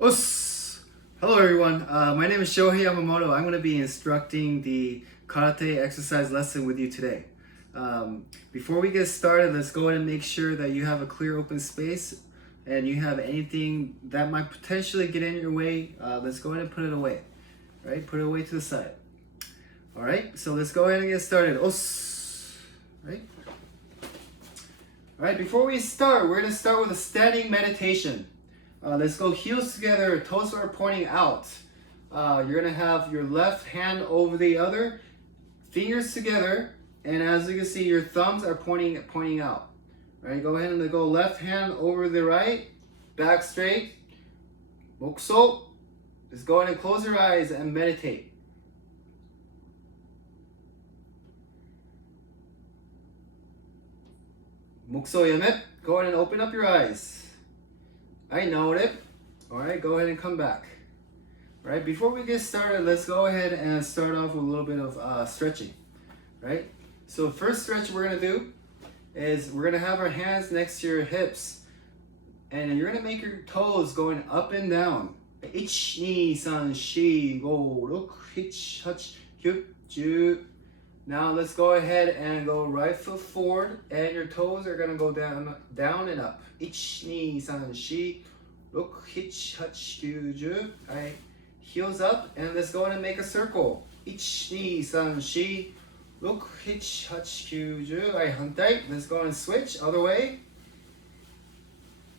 Us! Hello everyone, my name is Shohei Yamamoto. I'm going to be instructing the karate exercise lesson with you today. Before we get started, let's go ahead and make sure that you have a clear open space and you have anything that might potentially get in your way. Let's go ahead and put it away. Right? Put it away to the side. Alright, so let's go ahead and get started. Us! Right? Alright, before we start, we're going to start with a standing meditation. Let's go heels together, toes are pointing out. You're going to have your left hand over the other, fingers together, and as you can see, your thumbs are pointing out. All right, go ahead and go left hand over the right, back straight, 목소. Just go ahead and close your eyes and meditate. 목소 예맵. Go ahead and open up your eyes. I know it. Alright, go ahead and come back. Alright, before we get started, let's go ahead and start off with a little bit of stretching. Right? So first stretch we're going to do is we're going to have our hands next to your hips. And you're going to make your toes going up and down. 1, 2, 3, 4, 5, 6, 7, 8, 9, 10. Now let's go ahead and go right foot forward, and your toes are gonna go down and up. 1, 2, 3, 4, 5, 6, 7, 8, 9, 10. Alright, heels up, and let's go ahead and make a circle. 1, 2, 3, 4, 5, 6, 7, 8, 9, 10. Alright, 한타입. Let's go ahead and switch other way.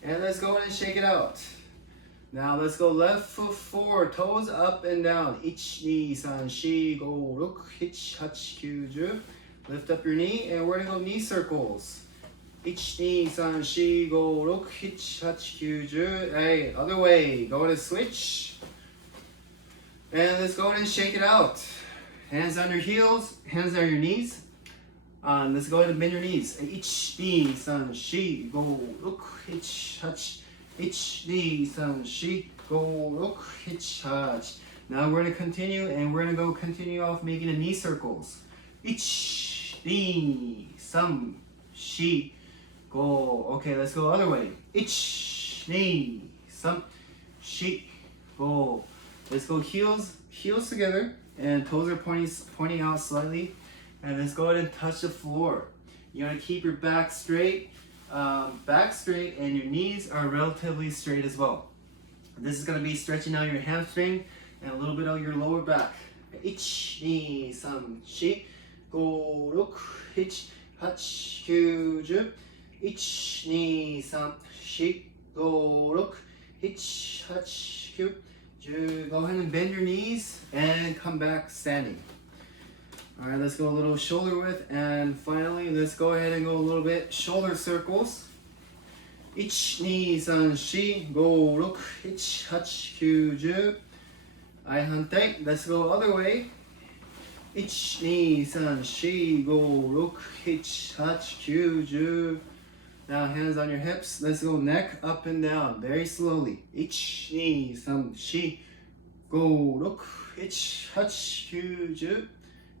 And let's go ahead and shake it out. Now let's go left foot forward, toes up and down. 1, 2, 3, 4, 5, 6, 7, 8, 9, 10. Lift up your knee, and we're gonna go knee circles. 1, 2, 3, 4, 5, 6, 7, 8, 9, 10. Hey, other way. Go ahead and switch. And let's go ahead and shake it out. Hands on your heels, hands on your knees. Let's go ahead and bend your knees. 1, 2, 3, 4, 5, 6, 7, 1, 2, 3, 4, 5, 6, 7. Now we're going to continue, and we're going to continue off making the knee circles. 1, 2, 3, 4, 5. Okay, let's go other way. 1, 2, 3, 4, 5. Let's go heels together, and toes are pointing out slightly. And let's go ahead and touch the floor. You want to keep your back straight, and your knees are relatively straight as well. This is going to be stretching out your hamstring and a little bit of your lower back. 1, 2, 3, 4, 5, 6, 7, 8, 9, 10. 1, 2, 3, 4, 5, 6, 7, 8, 9, 10. Go ahead and bend your knees and come back standing. Alright, let's go a little shoulder width, and finally let's go ahead and go a little bit shoulder circles. 1, 2, 3, 4, 5, 6, 7, 8, 9, 10. Alright, 한타입. Let's go other way. 1, 2, 3, 4, 5, 6, 7, 8, 9, 10. Now hands on your hips. Let's go neck up and down very slowly. 1, 2, 3, 4, 5, 6, 7, 8, 9, 10.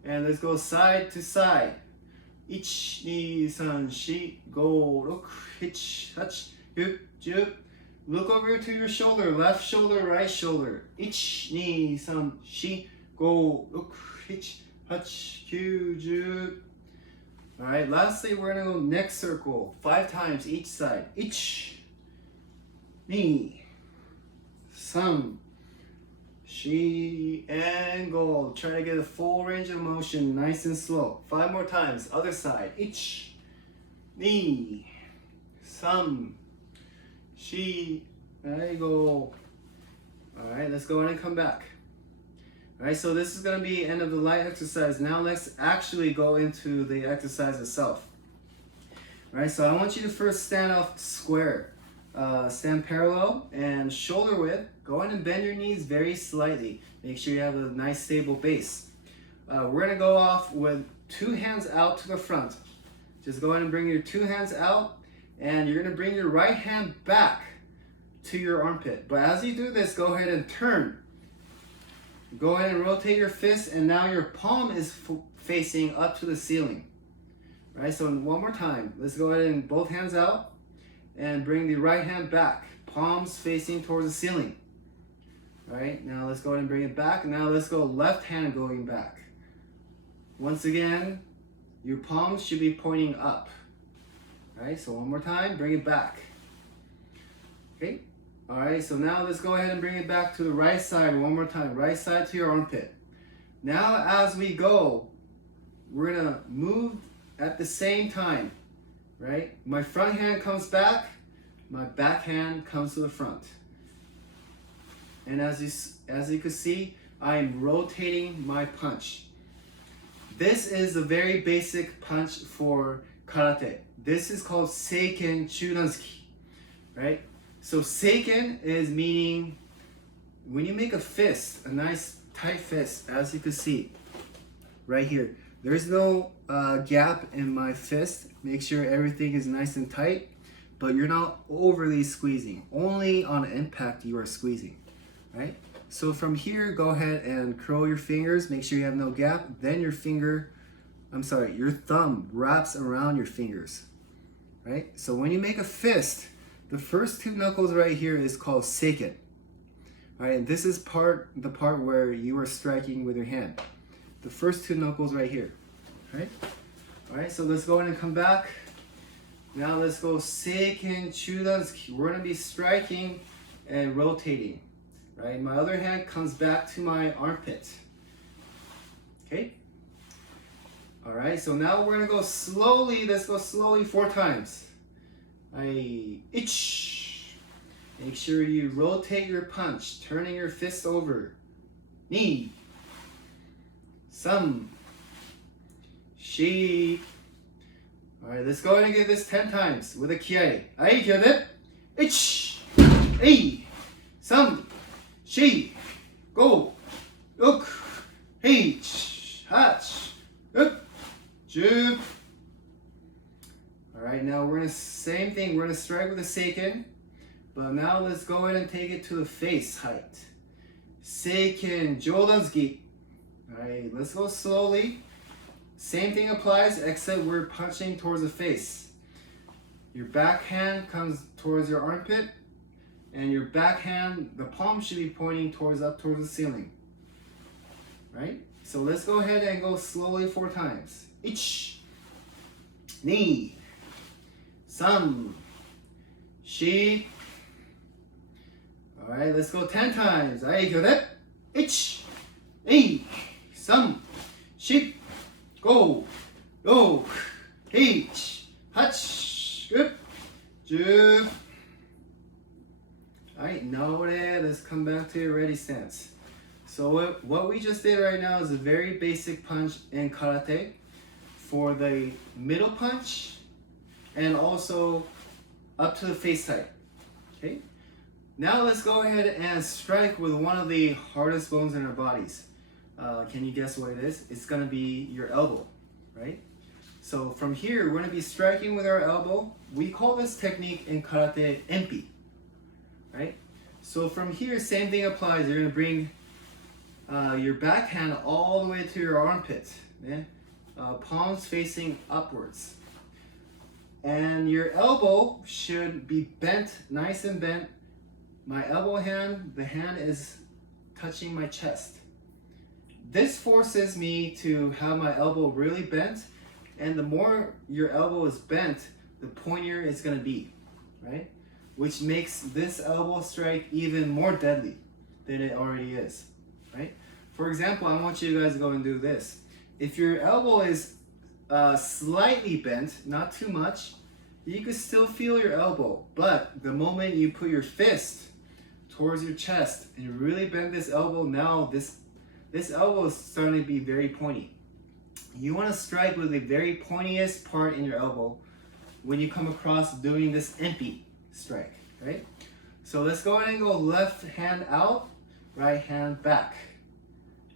And let's go side to side. 1, 2, 3, 4, 5, 6, 7, 8, 9, 10. Look over to your shoulder, left shoulder, right shoulder. 1, 2, 3, 4, 5, 6, 7, 8, 9, 10. Alright, lastly, we're going to go neck circle 5 times each side. 1, 2, 3, 4, 5, and go. Try to get a full range of motion, nice and slow. 5 more times, other side. 1, 2, 3, 4, 5. There you go. Alright, let's go ahead and come back. Alright, so this is going to be end of the light exercise. Now let's actually go into the exercise itself. Alright, so I want you to first stand up square. Stand parallel and shoulder width. Go ahead and bend your knees very slightly. Make sure you have a nice stable base. We're going to go off with 2 hands out to the front. Just go ahead and bring your 2 hands out, and you're going to bring your right hand back to your armpit. But as you do this, go ahead and turn. Go ahead and rotate your fist, and now your palm is facing up to the ceiling. Right, so one more time. Let's go ahead and both hands out and bring the right hand back, palms facing towards the ceiling. Alright, now let's go ahead and bring it back. Now let's go left hand going back. Once again, your palms should be pointing up. Alright, so one more time, bring it back. Okay, alright, so now let's go ahead and bring it back to the right side one more time. Right side to your armpit. Now as we go, we're gonna move at the same time. Right? My front hand comes back, my back hand comes to the front. And as you can see, I'm rotating my punch. This is a very basic punch for karate. This is called Seiken Chudansuki, right? So Seiken is meaning when you make a fist, a nice tight fist, as you can see right here. There's no gap in my fist. Make sure everything is nice and tight, but you're not overly squeezing. Only on impact you are squeezing, right? So from here, go ahead and curl your fingers. Make sure you have no gap. Then your thumb wraps around your fingers, right? So when you make a fist, the first two knuckles right here is called seiken. All right, and this is the part where you are striking with your hand. The first two knuckles right here, right? All right, so let's go ahead and come back. Now let's go Seiken Chudansuki. We're gonna be striking and rotating, right? My other hand comes back to my armpit, okay? All right, so now we're gonna go slowly. Let's go slowly 4 times. Ich. Make sure you rotate your punch, turning your fist over. Ni. Some. Shi. Alright, let's go ahead and get this 10 times with a kiai. Ai, kyode. Ich. Ei. Some. Shi. Go. Look. H. Hach. Up. Jup. Alright, now we're gonna same thing. We're gonna strike with a seiken. But now let's go ahead and take it to the face height. Seiken Jodansuki. Alright, let's go slowly. Same thing applies, except we're punching towards the face. Your back hand comes towards your armpit, and your back hand, the palm should be pointing up towards the ceiling. Right? So let's go ahead and go slowly 4 times. Ich. Ni. Some. Shi. Alright, let's go 10 times. Ai, kyode. Ich. Ei. Some. Shi. Go. Look. H. Hach. Up. Jup. Alright, now let's come back to your ready stance. So what we just did right now is a very basic punch in karate for the middle punch and also up to the face height. Okay? Now let's go ahead and strike with one of the hardest bones in our bodies. Can you guess what it is? It's gonna be your elbow, right? So from here, we're gonna be striking with our elbow. We call this technique in karate enpi, right? So from here, same thing applies. You're gonna bring your backhand all the way to your armpit, palms facing upwards. And your elbow should be bent, nice and bent. My elbow hand, the hand is touching my chest. This forces me to have my elbow really bent, and the more your elbow is bent, the pointier it's gonna be, right? Which makes this elbow strike even more deadly than it already is, right? For example, I want you guys to go and do this. If your elbow is slightly bent, not too much, you can still feel your elbow, but the moment you put your fist towards your chest and you really bend this elbow, now this elbow is starting to be very pointy. You want to strike with the very pointiest part in your elbow when you come across doing this enpi strike, right? So let's go ahead and go left hand out, right hand back.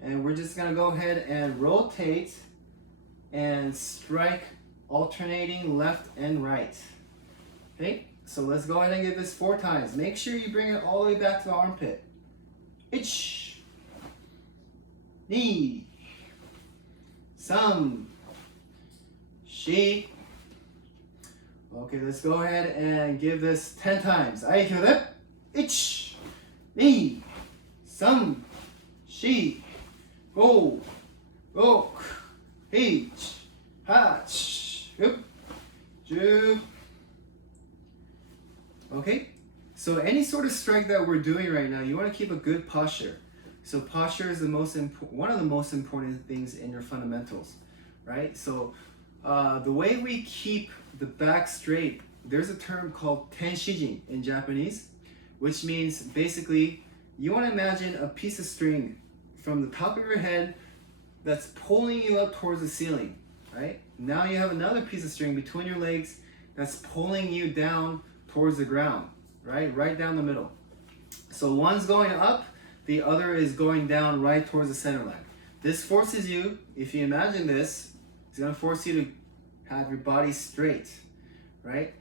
And we're just gonna go ahead and rotate and strike alternating left and right. Okay, so let's go ahead and get this 4 times. Make sure you bring it all the way back to the armpit. Ich. Ni. Some. Shi. Okay, let's go ahead and give this 10 times. Ai, kyode. Ich. Ni. 3、4、5、6、7、8、10. Okay? So any sort of strike that we're doing right now, you want to keep a good posture. So posture is one of the most important things in your fundamentals, right? So the way we keep the back straight, there's a term called tenshijin in Japanese, which means basically you want to imagine a piece of string from the top of your head that's pulling you up towards the ceiling, right? Now you have another piece of string between your legs that's pulling you down towards the ground, right? Right down the middle. So one's going up, the other is going down right towards the center line. This forces you, if you imagine this, it's going to force you to have your body straight, right?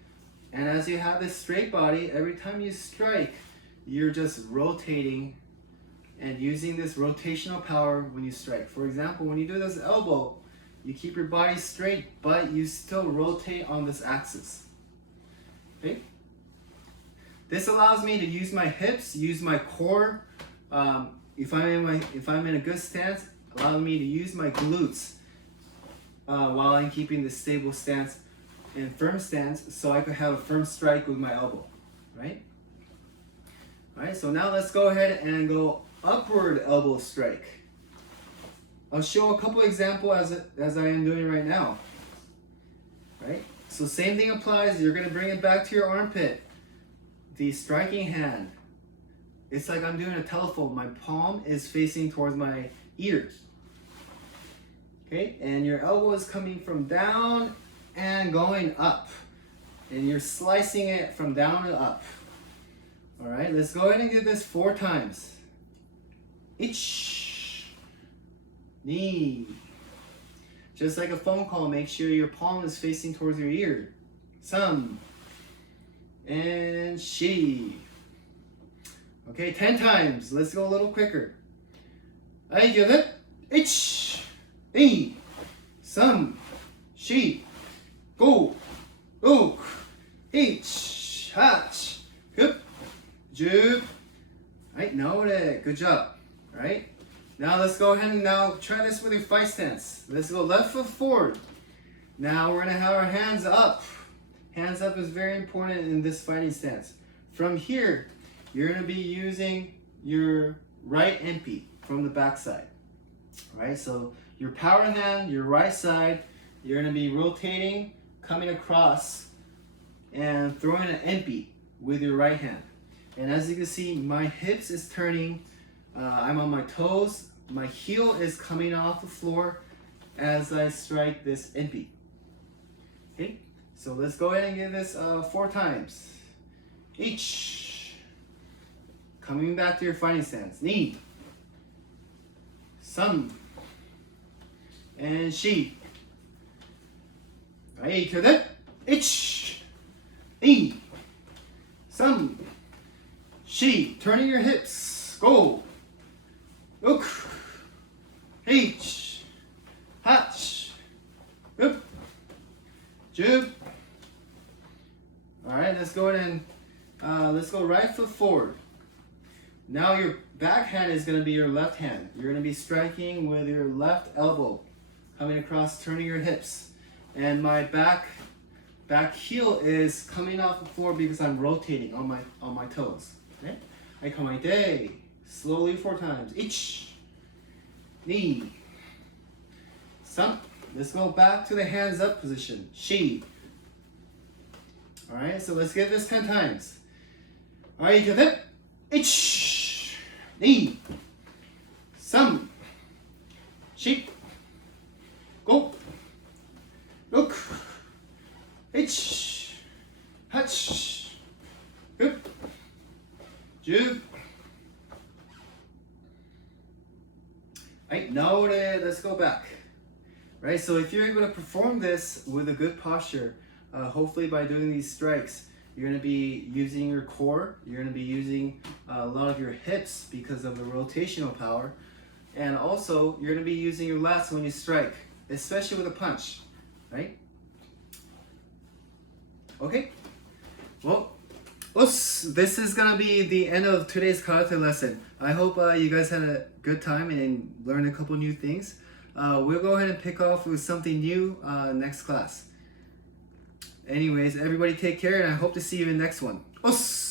And as you have this straight body, every time you strike, you're just rotating and using this rotational power when you strike. For example, when you do this elbow, you keep your body straight, but you still rotate on this axis. Okay? This allows me to use my hips, use my core. If I'm in a good stance, allowing me to use my glutes while I'm keeping this stable stance and firm stance, so I could have a firm strike with my elbow, right? All right. So now let's go ahead and go upward elbow strike. I'll show a couple examples as I am doing right now. Right? So same thing applies. You're going to bring it back to your armpit. The striking hand. It's like I'm doing a telephone. My palm is facing towards my ears. Okay? And your elbow is coming from down and going up. And you're slicing it from down and up. All right, let's go ahead and do this 4 times. 1, 2. Just like a phone call, make sure your palm is facing towards your ear. 3 and 4. Okay, 10 times. Let's go a little quicker. はい、get it? 1、2、3、4、5、6、7、8、9、10. Right, nailed it. Good job. Right? Now let's go ahead and now try this with your fight stance. Let's go left foot forward. Now we're going to have our hands up. Hands up is very important in this fighting stance. From here, you're going to be using your right empi from the back side. Right? So your power hand, your right side, you're going to be rotating, coming across, and throwing an empi with your right hand. And as you can see, my hips is turning. I'm on my toes. My heel is coming off the floor as I strike this empi. Okay, so let's go ahead and give this 4 times. Each. Coming back to your fighting stance. 2, 3 and 4. Right, get it? 1, 2, 3, 4. Turning your hips. Go. 6, 7, 8, 9, 10. All right, let's go ahead and let's go right foot forward. Now your back hand is going to be your left hand. You're going to be striking with your left elbow, coming across, turning your hips, and my back heel is coming off the floor because I'm rotating on my toes. Okay? I come right there. Slowly 4 times. 1, 2, 3. Let's go back to the hands up position. 4. All right, so let's get this 10 times. All right, get it? 1, 2, 3, 4. 5, 6, 7, 8, 9, 10. Right, nailed it. Let's go back. Right, so if you're able to perform this with a good posture, hopefully by doing these strikes, you're going to be using your core, you're going to be using a lot of your hips because of the rotational power, and also you're going to be using your lats when you strike, especially with a punch, right? Okay, well, This is gonna be the end of today's karate lesson. I hope you guys had a good time and learned a couple new things. We'll go ahead and pick off with something new next class. Anyways, everybody take care, and I hope to see you in the next one. Os!